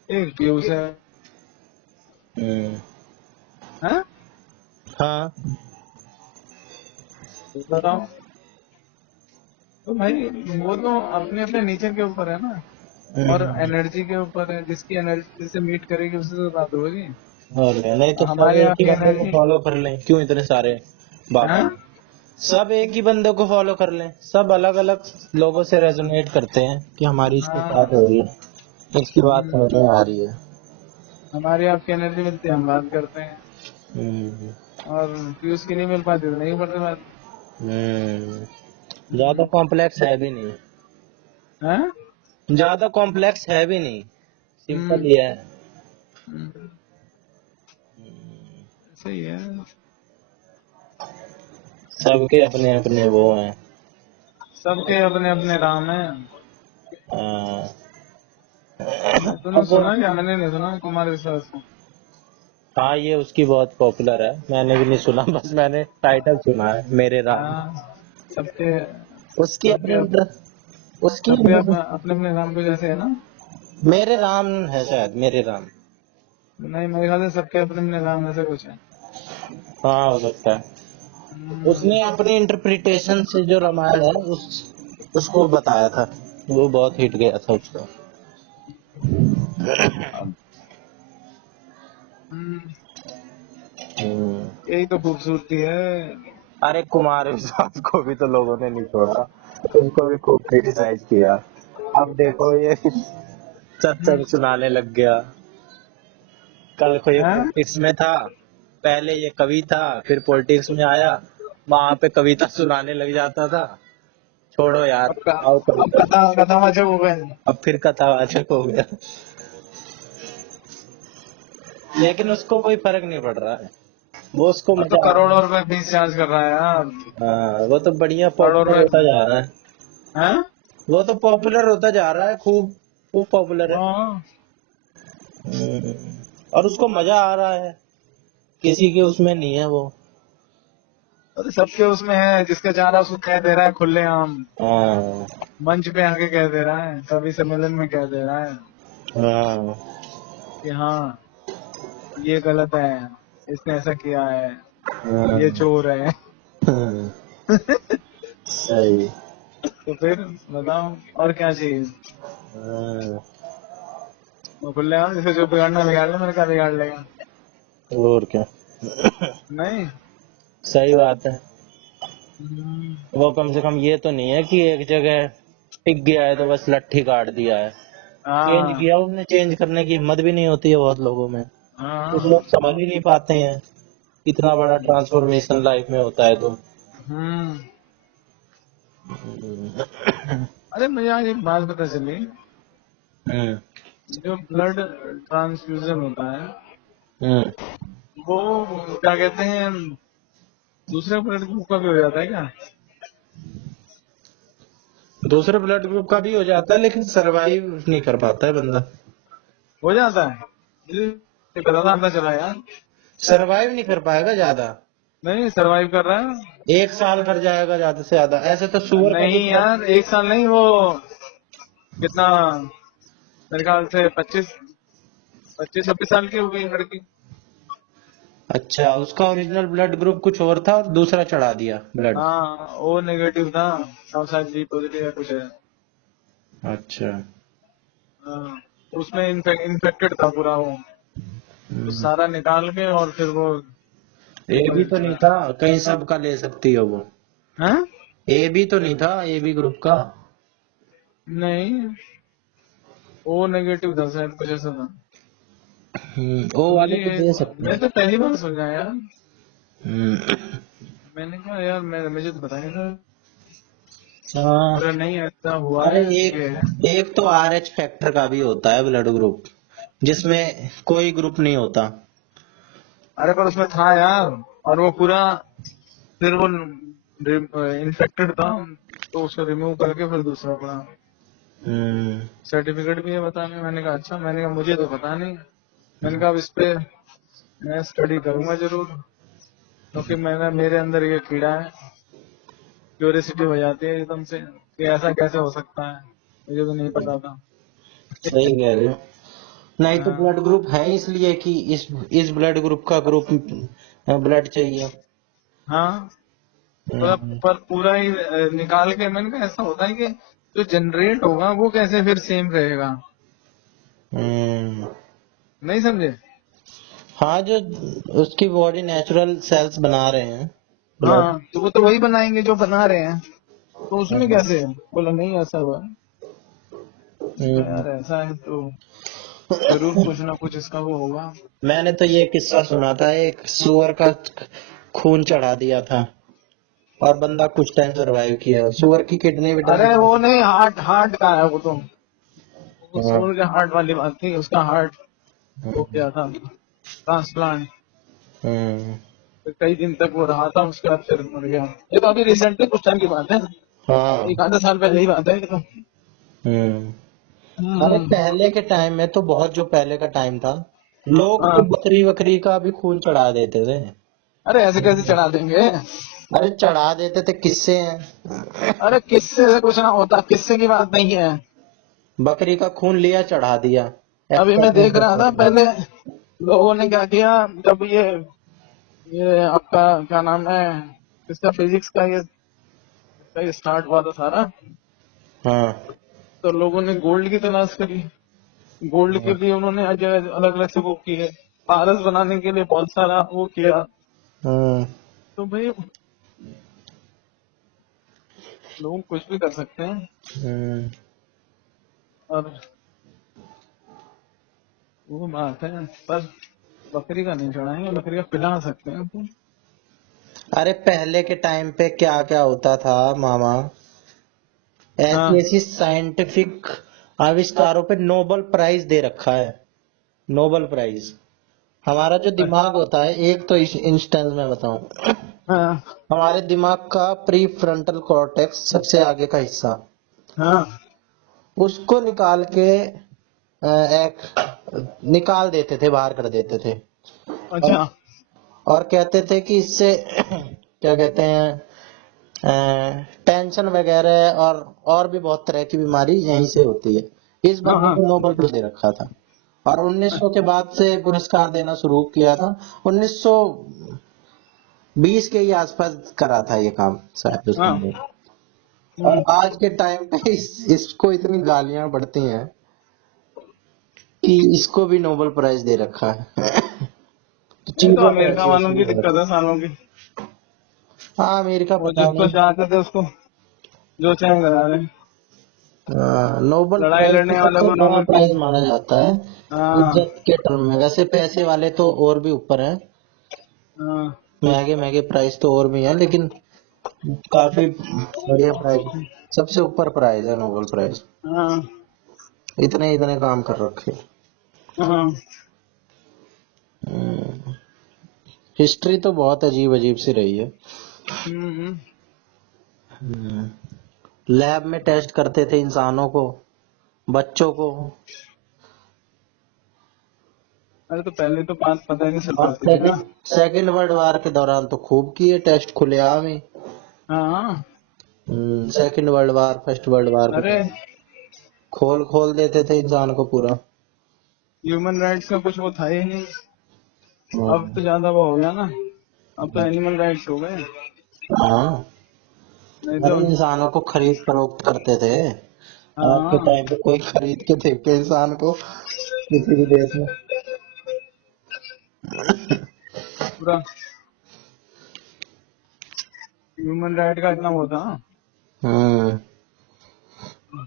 एक पीयूष है। हम्म, हैं? हाँ, बताओ। तो भाई वो तो अपने अपने नेचर के ऊपर है ना, और एनर्जी के ऊपर है, जिसकी एनर्जी से मीट करेगी उससे तो बात होगी। और क्या, नहीं तो सब हमारे एक ही आपकी बंदे को एनर्जी फॉलो कर लें, क्यों इतने सारे है। बाबा। सब एक ही बंदे को फॉलो कर लें, सब अलग अलग लोगों से रेजोनेट करते हैं कि हमारी इसके साथ हाँ। हो रही है, इसकी बात समझ में आ रही है। हमारी आपकी एनर्जी मिलती है, हम बात करते हैं, हम्म, और पीयूष की नहीं मिल पाती तो नहीं पड़ती बात। ज्यादा हम्म, कॉम्प्लेक्स है भी नहीं। हैं? ज्यादा कॉम्प्लेक्स है भी नहीं, सिंपल हम्म, ही है। हम्म, सही है। सबके अपने अपने वो हैं। सबके अपने अपने राम हैं। हाँ। तूने अब वो, सुना क्या? मैंने नहीं सुना कुमार विश्वास को। हाँ ये उसकी बहुत पॉपुलर है, मैंने भी नहीं सुना, बस मैंने टाइटल सुना है, मेरे राम। हाँ, सबके उसकी सबके अपनी अप- उसकी सबके अपने अपने राम को जैसे है ना। मेरे राम है शायद, मेरे राम। नहीं, मेरे ख्याल से सबके अपने अपने राम ऐसा कुछ है। हाँ हो सकता है। हम्म, उसने अपनी इंटरप्रिटेशन से जो रामायण है उसको बताया था, वो बहुत हिट गया था उसका। अब हम्म, हम्म। यही तो खूबसूरती है। अरे कुमार विश्वास को भी तो लोगों ने नहीं छोड़ा, उसको भी खूब क्रिटिसाइज किया। अब देखो ये हम्म, सत्संग सुनाने लग गया। कल को ये हैं? पॉलिटिक्स में था, पहले ये कवि था, फिर पॉलिटिक्स में आया, वहां पे कविता सुनाने लग जाता था। छोड़ो यार, आओ कभी। अब कथा कथावाचक हो गए। अब फिर कथावाचक हो गया, लेकिन उसको कोई फर्क नहीं पड़ रहा है, वो उसको अब तो मजा आ रहा करोड़ों रुपए फीस चार्ज कर रहा है यार। है। हाँ, वो तो बढ़िया करोड़ों पॉपुलर होता रुपए। जा रहा है। हैं? वो तो पॉपुलर होता जा रहा है, खूब खूब पॉपुलर है। हाँ, हम्म, और उसको मजा आ रहा है, किसी के उसमें नहीं है वो। अरे सबके उसमें है, जिसका चाह रहा है उसको कह दे रहा है खुलेआम। हाँ। मंच पे आके कह दे रहा है, सभी सम्मेलन में कह दे रहा है हाँ। कि हाँ, ये गलत है, इसने ऐसा किया है, ये हाँ। चोर है। हाँ, सही। तो फिर बताओ और क्या चाहिए? हाँ, वो खुलेआम, जिसे जो बिगाड़ना बिगाड़ ले, मैंने कहा बिगाड़ लेगा। और क्या। नहीं। सही बात है। हम्म, वो कम से कम ये तो नहीं है कि एक जगह टिक गया है तो बस लट्ठी काट दिया है, चेंज हाँ, किया उसने, चेंज करने की हिम्मत भी नहीं होती है बहुत लोगों में। कुछ हाँ, लोग समझ ही नहीं पाते हैं, इतना बड़ा ट्रांसफॉर्मेशन लाइफ में होता है तो। हम्म। अरे मुझे आज एक बात पता चली। हम्म। जो ब्लड ट्रांसफ्यूजन होता है, हम्म। वो क्या कहते हैं, दूसरे ब्लड ग्रुप का भी हो जाता है क्या? दूसरे ब्लड ग्रुप का भी हो जाता है, लेकिन सरवाइव नहीं कर पाता है बंदा। हो जाता है, मुझे ये पता था, पता चला यार। सरवाइव नहीं कर पाएगा ज्यादा, नहीं, सरवाइव कर रहा है। 1 साल कर जाएगा ज्यादा से ज्यादा, ऐसे तो शुगर का भी नहीं ब्लड। यार, एक साल नहीं, वो कितना, मेरे ख्याल से 25-26 साल की हो गई लड़की। अच्छा, उसका ओरिजिनल ब्लड ग्रुप कुछ और था और दूसरा चढ़ा दिया ब्लड। हाँ, ओ नेगेटिव था, और शायद बी पॉजिटिव या कुछ है। अच्छा। हाँ, तो उसमें इन्फेक्टेड था पूरा वो, तो हम्म। सारा निकाल के और फिर वो ए बी भी तो पॉजिटिव नहीं चला। था, कहीं सबका ले सकती है वो। हाँ? ए भी तो नहीं था, ए बी ग्रुप का। नहीं, ओ नेगेटिव था शायद, कुछ ऐसा था। ओ तो मुझे वाले को ये, दे सकते मैं हैं। तो पहली बार सुना यार। हम्म। मैंने कहा यार, मुझे तो बताया था। हाँ। बोला नहीं, ऐसा हुआ अरे है एक ये। एक तो RH फैक्टर का भी होता है ब्लड ग्रुप, जिसमें कोई ग्रुप नहीं होता। अरे पर उसमें था यार, और वो पूरा, फिर वो इन्फेक्टेड था, तो उसको रिमूव करके फिर दूसरा पड़ा। हम्म। सर्टिफिकेट भी है बताने। मैंने कहा अच्छा, मैंने कहा मुझे तो पता नहीं। मैंने कहा अब इस पे मैं स्टडी करूंगा जरूर, क्योंकि मैंने, मेरे अंदर ये कीड़ा है, क्यूरियोसिटी हो जाती है एकदम से कि ऐसा कैसे हो सकता है, मुझे तो नहीं पता था। सही कह रहे हो। नहीं तो हाँ, ब्लड ग्रुप है इसलिए कि इस ब्लड ग्रुप का ग्रुप ब्लड चाहिए। हाँ, हम्म। पर पूरा ही निकाल के, मैंने कहा ऐसा होता है कि जो जनरेट होगा वो कैसे फिर सेम रहेगा? हम्म। नहीं समझे? हाँ, जो उसकी बॉडी नेचुरल सेल्स बना रहे हैं ब्लड। हाँ, तो वो तो वही बनाएंगे जो बना रहे हैं, तो उसमें कैसे है? बोला नहीं, ऐसा हुआ है। मैंने कहा यार ऐसा है तो जरूर कुछ ना कुछ इसका वो होगा। मैंने तो ये किस्सा सुना था, एक सुअर का खून चढ़ा दिया था, और बंदा कुछ टाइम सर्वाइव किया। सुअर की किडनी भी अरे डल। वो नहीं, हार्ट हार्ट का है वो तो, वो हाँ। सोल के हार्ट वाली बात थी, उसका हार्ट वो हम्म। किया था ट्रांसप्लांट। हम्म। फिर कई दिन तक वो रहा था, उसके बाद फिर मर गया। ये तो अभी रिसेंटली कुछ टाइम की बात है, हाँ। एक आधा साल पहले ही बात है ये तो। हम्म। अरे हम्म। पहले के टाइम में तो बहुत, जो पहले का टाइम था, लोग तो हाँ। बकरी वकरी का भी खून चढ़ा देते थे। अरे ऐसे कैसे चढ़ा देंगे? अरे चढ़ा देते थे, किससे हैं। अरे किससे से कुछ ना होता, किससे की बात नहीं है। बकरी का खून लिया, चढ़ा दिया। अभी मैं देख रहा था एक्सपेरिमेंट। पहले लोगों ने क्या किया, जब ये आपका क्या नाम है, इसका फिजिक्स का ये स्टार्ट हुआ था सारा, हाँ। तो लोगों ने गोल्ड की तलाश करी। गोल्ड के लिए उन्होंने अलग अलग से वो किए, पारस बनाने के लिए बहुत सारा वो किया। हम्म। तो भाई लोग कुछ भी कर सकते हैं। हम्म। और वो बात है, पर बकरी का नहीं चढ़ाएंगे, बकरी का पिला सकते हैं तो। अरे पहले के टाइम पे क्या क्या होता था मामा, ऐसी हाँ। ऐसी साइंटिफिक आविष्कारों पे नोबेल प्राइज दे रखा है। Nobel prize. हमारा जो दिमाग होता है, एक तो इस इंस्टेंस में बताऊं, हाँ। हमारे दिमाग का प्री फ्रंटल कॉर्टेक्स, सबसे आगे का हिस्सा, हाँ। उसको निकाल के एक निकाल देते थे, बाहर कर देते थे। और, अच्छा। और कहते थे कि इससे क्या कहते हैं, टेंशन वगैरह और भी बहुत तरह की बीमारी यहीं से होती है। इस हाँ। बंदे हाँ। को नोबेल प्राइज दे रखा था। और 1900 के बाद से पुरस्कार देना शुरू किया था। 1920 के ही आसपास करा था ये काम शायद हाँ। उसने। और हम्म। आज के टाइम पे इसको इतनी गालियां पड़ती हैं कि इसको भी नोबेल प्राइज दे रखा है। ये तो चीजों में अमेरिका ऐसी वालों ऐसी की है। दिक्कत है सालों की। हाँ, अमेरिका वो पता जिसको नहीं। चाहते थे उसको जो चाहे करा रहे। नोबेल लड़ाई प्राइज तो लड़ने वाले सबसे को बड़ा नोबेल प्राइज माना जाता है हाँ। इज्जत के टर्म में। वैसे पैसे वाले तो और भी ऊपर हैं, हाँ। महंगे महंगे प्राइस तो और भी हैं, लेकिन काफी बढ़िया प्राइज, सबसे ऊपर प्राइज है नोबेल प्राइज। हाँ। इतने इतने काम कर रखे। हाँ। हिस्ट्री तो बहुत अजीब अजीब सी रही है। हम्म। लैब में टेस्ट करते थे इंसानों को, बच्चों को। अरे तो पहले तो बात पता ही नहीं चल और पाती थी ना। सेकंड वर्ल्ड वार के दौरान तो खूब किए टेस्ट, खुलेआम ही। हाँ। Second world war, first world war के अरे टाइम खोल खोल देते थे इंसान को पूरा। ह्यूमन राइट्स का कुछ वो था ही नहीं। अब हम्म। तो ज्यादा वो हो गया ना, अब तो एनिमल राइट्स हो गए। हाँ। नहीं अरे तो। इंसानों को खरीद फरोख्त करते थे। आज के हाँ। टाइम पे कोई खरीद के देखे इंसान को किसी भी देश में? पूरा ह्यूमन राइट का इतना वो था, हम्म।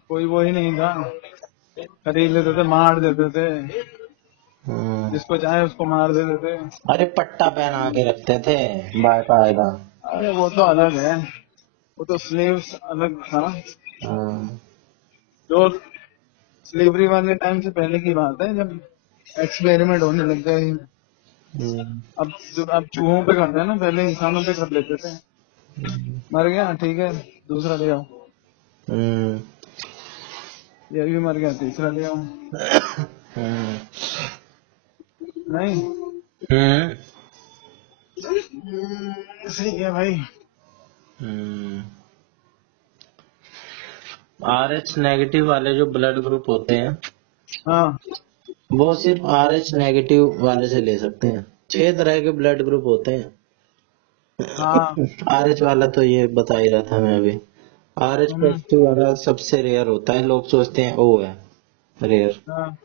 कोई वो ही नहीं था। खरीद लेते थे, मार देते थे, हम्म। जिसको चाहे उसको मार देते थे। अरे पट्टा पहना के रखते थे बाकायदा। अरे वो तो अलग है, वो तो स्लेव्स अलग था। हम्म। जो स्लेवरी वाले टाइम से पहले की बात है, जब एक्सपेरिमेंट होने लग गए। हम्म। अब चूहों पे करते हैं ना, पहले इंसानों पे कर लेते थे। मर गया ठीक है, दूसरा ले आओ। हम्म। ये भी मर गया, तीसरा ले आओ। हम्म। नहीं। हम्म। सही है भाई। हम्म। RH नेगेटिव वाले जो ब्लड ग्रुप होते हैं, हाँ। वो सिर्फ RH नेगेटिव वाले से ले सकते हैं। 6 तरह के ब्लड ग्रुप होते हैं। हाँ। RH वाला तो ये बता ही रहा था मैं अभी। RH हम्म। पॉजिटिव वाला सबसे रेयर होता है, लोग सोचते हैं O है रेयर। हाँ।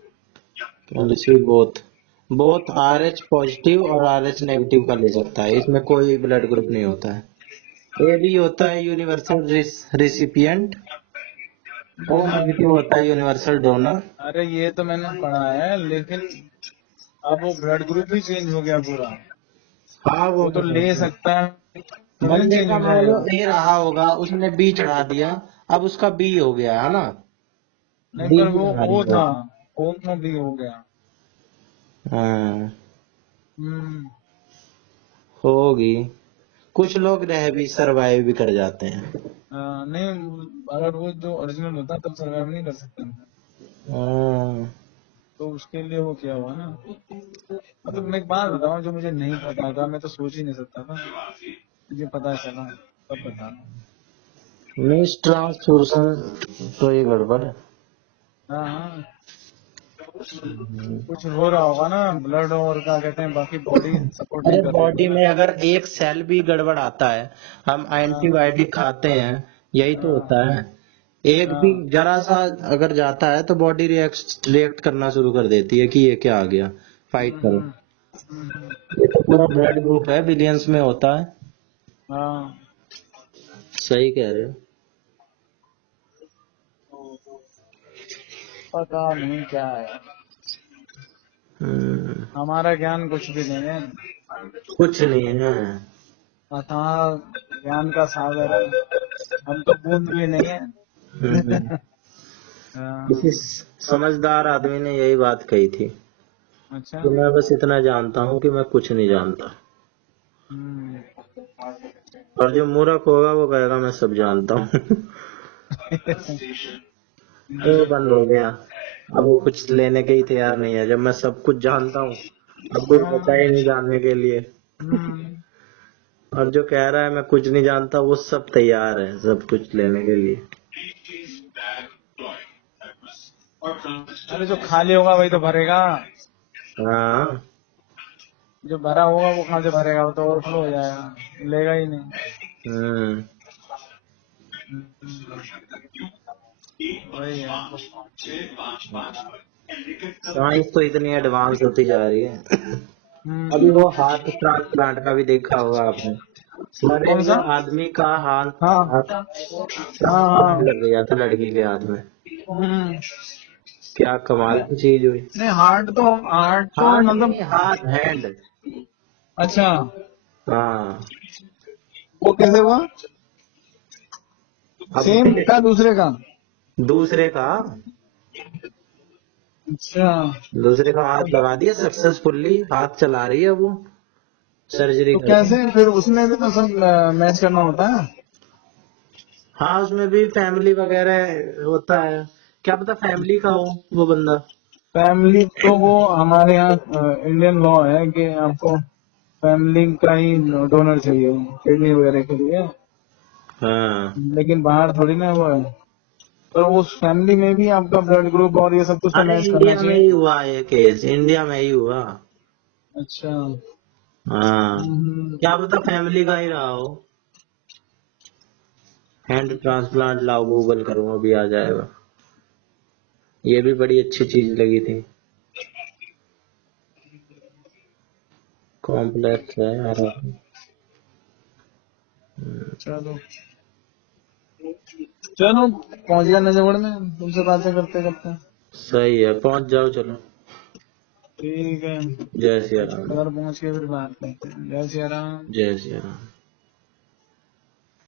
बोथ बोथ RH पॉजिटिव और RH नेगेटिव का ले सकता है, इसमें कोई ब्लड ग्रुप नहीं होता है। A भी होता है यूनिवर्सल रिसिपिएंट, O नेगेटिव होता है यूनिवर्सल डोनर। अरे ये तो मैंने पढ़ा है, लेकिन अब वो ब्लड ग्रुप ही चेंज हो गया पूरा। हाँ वो वो तो ले सकता है, रीजन बंदे चेंज का हो मान लो जाएगा। ए रहा होगा, उसने बी चढ़ा दिया, अब उसका बी हो गया है ना, नहीं बी पर भी वो बना रही ओ है। था, ओ में भी हो गया। हाँ, हम्म। होगी। कुछ लोग रह भी सरवाइव भी कर जाते हैं। नहीं, अगर वो जो ओरिजिनल होता तब सर्वाइव नहीं कर सकते थे। हाँ, तो उसके लिए वो क्या हुआ ना। मतलब मैं एक बात बताऊं, जो मुझे नहीं पता था मैं तो सोच ही नहीं सकता था, मुझे पता चला तब बता। मिस ट्रांसफ्यूजन तो ये गड़बड़ है। हाँ हाँ, कुछ हो रहा होगा ना, ब्लड और क्या कहते हैं, बाकी बॉडी सपोर्ट नहीं अरे कर रही होगी बॉडी ना। में अगर एक सेल भी गड़बड़ आता है, हम हाँ एंटीबायोटिक खाते हैं, यही तो होता हाँ है। एक भी हाँ। जरा सा अगर जाता है तो बॉडी रिएक्ट करना शुरू कर देती है कि ये क्या आ गया, फाइट करो। हम्म, हम्म, ये तो पूरा ब्लड ग्रुप है, बिलियंस में होता है। हाँ। सही कह रहे हो। पता नहीं क्या है, हम्म, हमारा ज्ञान कुछ भी नहीं है। कुछ नहीं है। अथाह ज्ञान का सागर है, हम तो बूंद भी नहीं है। हम्म, किसी हाँ, समझदार आदमी ने यही बात कही थी अच्छा। कि मैं बस इतना जानता हूँ कि मैं कुछ नहीं जानता, हम्म। और जो मूर्ख होगा वो कहेगा मैं सब जानता हूँ। तो बंद हो गया। अब वो कुछ लेने के ही तैयार नहीं है, जब मैं सब कुछ जानता हूँ अब कुछ बचा हाँ, ही नहीं जानने के लिए। हम्म। और जो कह रहा है मैं कुछ नहीं जानता, वो सब तैयार है सब कुछ लेने के लिए। अरे जो खाली होगा वही तो भरेगा, हाँ। जो भरा होगा वो कहाँ से भरेगा, वो तो ओवरफ्लो हो जाएगा, लेगा ही नहीं। हम्म। वही है। साइंस तो इतनी एडवांस होती जा रही है। अभी हम्म। वो हार्ट ट्रांसप्लांट का भी देखा होगा आपने, मरे कौन हुए सा? आदमी का हार्ट हाँ हाँ ट्रांसप्लांट हाँ। लग गया था लड़की के हाथ में। हम्म। क्या कमाल की चीज हुई। नहीं, हार्ट तो हार्ट नहीं, मतलब। हाथ, हैंड। अच्छा, हाँ। वो कैसे हुआ? अब सेम का दूसरे का? दूसरे का, अच्छा, दूसरे का हाथ लगा दिया सक्सेसफुली, हाथ चला रही है वो, सर्जरी तो करके। कैसे फिर उसमें भी तो सब मैच करना होता है। हाँ, उसमें भी फैमिली वगैरह होता है, क्या पता फैमिली का हो वो बंदा। फैमिली तो वो हमारे यहाँ इंडियन लॉ है कि आपको फैमिली का ही डोनर चाहिए किडनी वगैरह के लिए। हाँ। लेकिन बाहर थोड़ी ना वो है, तो उस फैमिली में भी आपका ब्लड ग्रुप और ये सब कुछ तो अरे मैच करना इंडिया में चाहिए। ही हुआ ये केस, इंडिया में ही हुआ। अच्छा। हाँ, क्या पता फैमिली का ही रहा हो। हैंड ट्रांसप्लांट लाओ, गूगल करो अभी आ जाएगा। ये भी बड़ी अच्छी चीज लगी थी, कॉम्प्लेक्स है यार। चलो चलो, पहुंच गया नजबगढ़ में तुमसे बातें करते करते। सही है, पहुंच जाओ चलो। ठीक है, जय सिया राम। घर पहुंच के फिर बात करते हैं। जय सिया राम। जय सिया राम।